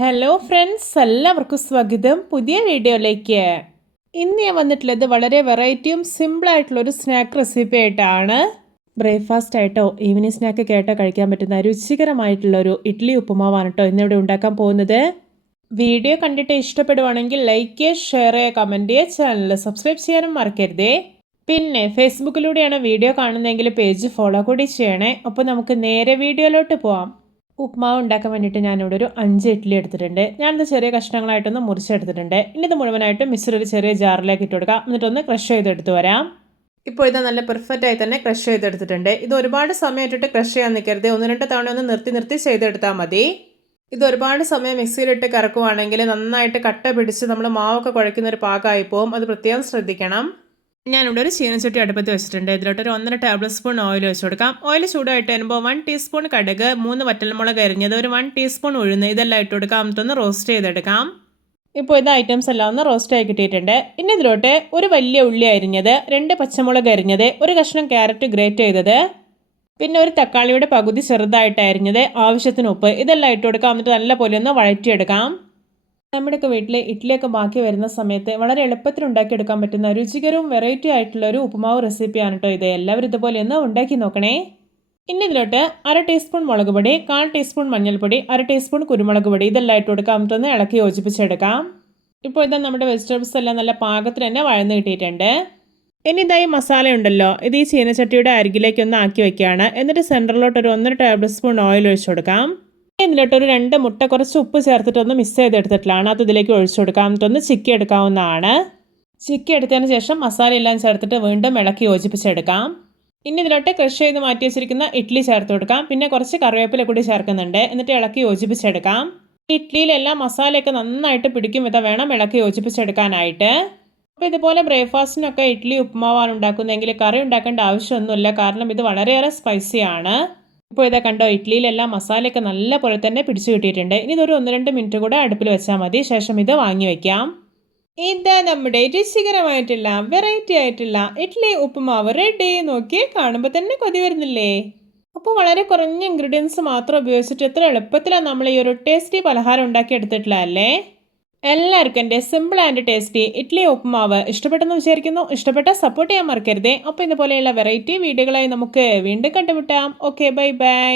Hello friends, എല്ലാവർക്കും സ്വാഗതം പുതിയ വീഡിയോയിലേക്ക്. ഇന്ന് ഞാൻ വന്നിട്ടുള്ളത് വളരെ വെറൈറ്റിയും സിമ്പിളായിട്ടുള്ളൊരു സ്നാക്ക് റെസിപ്പി ആയിട്ടാണ്. ബ്രേക്ക്ഫാസ്റ്റ് ആയിട്ടോ ഈവനിങ് സ്നാക്ക് കേട്ടോ കഴിക്കാൻ പറ്റുന്ന രുചികരമായിട്ടുള്ളൊരു ഇഡ്ഡലി ഉപ്പുമാവാണ് കേട്ടോ ഇന്നിവിടെ ഉണ്ടാക്കാൻ പോകുന്നത്. വീഡിയോ കണ്ടിട്ട് ഇഷ്ടപ്പെടുവാണെങ്കിൽ ലൈക്ക് ചെയ്യുക, ഷെയർ ചെയ്യുക, കമൻറ്റ് ചെയ്യുക, ചാനൽ സബ്സ്ക്രൈബ് ചെയ്യാനും മറക്കരുതേ. പിന്നെ ഫേസ്ബുക്കിലൂടെയാണ് വീഡിയോ കാണുന്നതെങ്കിൽ പേജ് ഫോളോ കൂടി ചെയ്യണേ. അപ്പോൾ നമുക്ക് നേരെ വീഡിയോയിലോട്ട് പോവാം. ഉപ്മാവ് ഉണ്ടാക്കാൻ വേണ്ടിയിട്ട് ഞാനിവിടെ ഒരു 5 ഇഡ്ഡലി എടുത്തിട്ടുണ്ട്. ഞാനിത് ചെറിയ കഷ്ണങ്ങളായിട്ടൊന്ന് മുറിച്ചെടുത്തിട്ടുണ്ട്. ഇനി ഇത് മുഴുവനായിട്ട് മിക്സർ ഒരു ചെറിയ ജാറിലേക്ക് ഇട്ട് കൊടുക്കാം. എന്നിട്ടൊന്ന് ക്രഷ് ചെയ്തെടുത്ത് വരാം. ഇപ്പോൾ ഇത് നല്ല പെർഫെക്റ്റ് ആയി തന്നെ ക്രഷ് ചെയ്തെടുത്തിട്ടുണ്ട്. ഇത് ഒരുപാട് സമയം ഇട്ടിട്ട് ക്രഷ് ചെയ്യാൻ നിൽക്കരുത്. 1-2 തവണ ഒന്ന് നിർത്തി ചെയ്തെടുത്താൽ മതി. ഇത് ഒരുപാട് സമയം മിക്സിയിലിട്ട് കറക്കുവാണെങ്കിൽ നന്നായിട്ട് കട്ട പിടിച്ച് നമ്മൾ മാവൊക്കെ കുഴയ്ക്കുന്ന ഒരു പാകമായി പോകും. അത് പ്രത്യേകം ശ്രദ്ധിക്കണം. ഞാനിവിടെ ഒരു ചീനച്ചട്ടി അടുപ്പത്ത് വെച്ചിട്ടുണ്ട്. ഇതിലോട്ട് ഒരു 1.5 ടേബിൾ സ്പൂൺ ഓയിൽ വെച്ച് കൊടുക്കാം. ഓയിൽ ചൂടായിട്ട് വരുമ്പോൾ 1 ടീസ്പൂൺ കടുക്, 3 വറ്റൽമുളക് അരിഞ്ഞത്, ഒരു 1 ടീസ്പൂൺ ഉഴുന്ന് ഇതെല്ലാം ഇട്ട് കൊടുക്കാം. എന്നിട്ടൊന്ന് റോസ്റ്റ് ചെയ്തെടുക്കാം. ഇപ്പോൾ ഇത് ഐറ്റംസ് എല്ലാം ഒന്ന് റോസ്റ്റ് ആയി കിട്ടിയിട്ടുണ്ട്. ഇനി ഇതിലോട്ട് ഒരു വലിയ ഉള്ളി അരിഞ്ഞത്, 2 പച്ചമുളക് അരിഞ്ഞത്, ഒരു കഷ്ണം ക്യാരറ്റ് ഗ്രേറ്റ് ചെയ്തത്, പിന്നെ ഒരു തക്കാളിയുടെ പകുതി ചെറുതായിട്ട് അരിഞ്ഞത്, ആവശ്യത്തിന് ഉപ്പ് ഇതെല്ലാം ഇട്ട് കൊടുക്കാം. എന്നിട്ട് നല്ലപോലെ ഒന്ന് വഴറ്റിയെടുക്കാം. നമ്മുടെയൊക്കെ വീട്ടിൽ ഇഡ്ഡലിയൊക്കെ ബാക്കി വരുന്ന സമയത്ത് വളരെ എളുപ്പത്തിൽ ഉണ്ടാക്കിയെടുക്കാൻ പറ്റുന്ന രുചികരവും വെറൈറ്റി ആയിട്ടുള്ള ഒരു ഉപ്പുമാവ് റെസിപ്പിയാണ് കേട്ടോ ഇത്. എല്ലാവരും ഇതുപോലെ ഒന്ന് ഉണ്ടാക്കി നോക്കണേ. ഇനി ഇതിലോട്ട് 1/2 ടീസ്പൂൺ മുളക് പൊടി, 1/4 ടീസ്പൂൺ മഞ്ഞൾപ്പൊടി, 1/2 ടീസ്പൂൺ കുരുമുളക് പൊടി ഇതെല്ലാം ഇട്ട് കൊടുക്കാം. എന്നിട്ടൊന്ന് ഇളക്കി യോജിപ്പിച്ചെടുക്കാം. ഇപ്പോൾ ഇതാ നമ്മുടെ വെജിറ്റബിൾസ് എല്ലാം നല്ല പാകത്തിന് തന്നെ വഴന്ന് കിട്ടിയിട്ടുണ്ട്. ഇനി ഇതായി മസാല ഉണ്ടല്ലോ, ഇത് ഈ ചീനച്ചട്ടിയുടെ അരികിലേക്കൊന്ന് ആക്കി വെക്കുകയാണ്. എന്നിട്ട് സെൻറ്ററിലോട്ട് ഒരു 1 ടേബിൾ സ്പൂൺ ഓയിൽ ഒഴിച്ചു കൊടുക്കാം. ഇതിലോട്ട് ഒരു 2 മുട്ട കുറച്ച് ഉപ്പ് ചേർത്തിട്ടൊന്ന് മിക്സ് ചെയ്തെടുത്തിട്ടുള്ളതാണ്. അത് ഇതിലേക്ക് ഒഴിച്ചു കൊടുക്കാം. എന്നിട്ടൊന്ന് ചിക്കി എടുക്കാവുന്നതാണ്. ചിക്കി എടുത്തതിന് ശേഷം മസാല എല്ലാം ചേർത്തിട്ട് വീണ്ടും ഇളക്കി യോജിപ്പിച്ചെടുക്കാം. ഇനി ഇതിലോട്ട് ക്രഷ് ചെയ്ത് മാറ്റി വെച്ചിരിക്കുന്ന ഇഡ്ഡലി ചേർത്ത് കൊടുക്കാം. പിന്നെ കുറച്ച് കറിവേപ്പില കൂടി ചേർക്കുന്നുണ്ട്. എന്നിട്ട് ഇളക്കി യോജിപ്പിച്ചെടുക്കാം. ഇഡ്ഡലിയിലെല്ലാം മസാലയൊക്കെ നന്നായിട്ട് പിടിക്കും വിധം വേണം ഇളക്കി യോജിപ്പിച്ചെടുക്കാനായിട്ട്. അപ്പോൾ ഇതുപോലെ ബ്രേക്ക്ഫാസ്റ്റിനൊക്കെ ഇഡ്ഡലി ഉപ്പുമാവാണ് ഉണ്ടാക്കുന്നതെങ്കിൽ കറി ഉണ്ടാക്കേണ്ട ആവശ്യമൊന്നുമില്ല. കാരണം ഇത് വളരെയേറെ സ്പൈസിയാണ്. ഇപ്പോൾ ഇതാ കണ്ടോ, ഇഡ്ഡലിയിലെല്ലാം മസാലയൊക്കെ നല്ല പോലെ തന്നെ പിടിച്ചു കിട്ടിയിട്ടുണ്ട്. ഇനി ഇതൊരു 1-2 മിനിറ്റ് കൂടെ അടുപ്പിൽ വെച്ചാൽ മതി. ശേഷം ഇത് വാങ്ങി വയ്ക്കാം. ഇതാ നമ്മുടെ രുചികരമായിട്ടുള്ള വെറൈറ്റി ആയിട്ടുള്ള ഇഡ്ഡലി ഉപ്പുമാവ് റെഡി. നോക്കി കാണുമ്പോൾ തന്നെ കൊതി വരുന്നില്ലേ? അപ്പോൾ വളരെ കുറഞ്ഞ ഇൻഗ്രീഡിയൻസ് മാത്രം ഉപയോഗിച്ചിട്ട് എത്ര എളുപ്പത്തിലാണ് നമ്മൾ ഈ ഒരു ടേസ്റ്റി പലഹാരം ഉണ്ടാക്കി എടുത്തിട്ടുള്ളതല്ലേ? എല്ലാവർക്കും എൻ്റെ സിമ്പിൾ ആൻഡ് ടേസ്റ്റി ഇഡ്ഡലി ഉപ്പുമാവ് ഇഷ്ടപ്പെട്ടെന്ന് വിചാരിക്കുന്നു. ഇഷ്ടപ്പെട്ട സപ്പോർട്ട് ചെയ്യാൻ മറക്കരുതേ. അപ്പോൾ ഇതുപോലെയുള്ള വെറൈറ്റി വീഡിയോകളായി നമുക്ക് വീണ്ടും കണ്ടുമുട്ടാം. Okay, bye bye.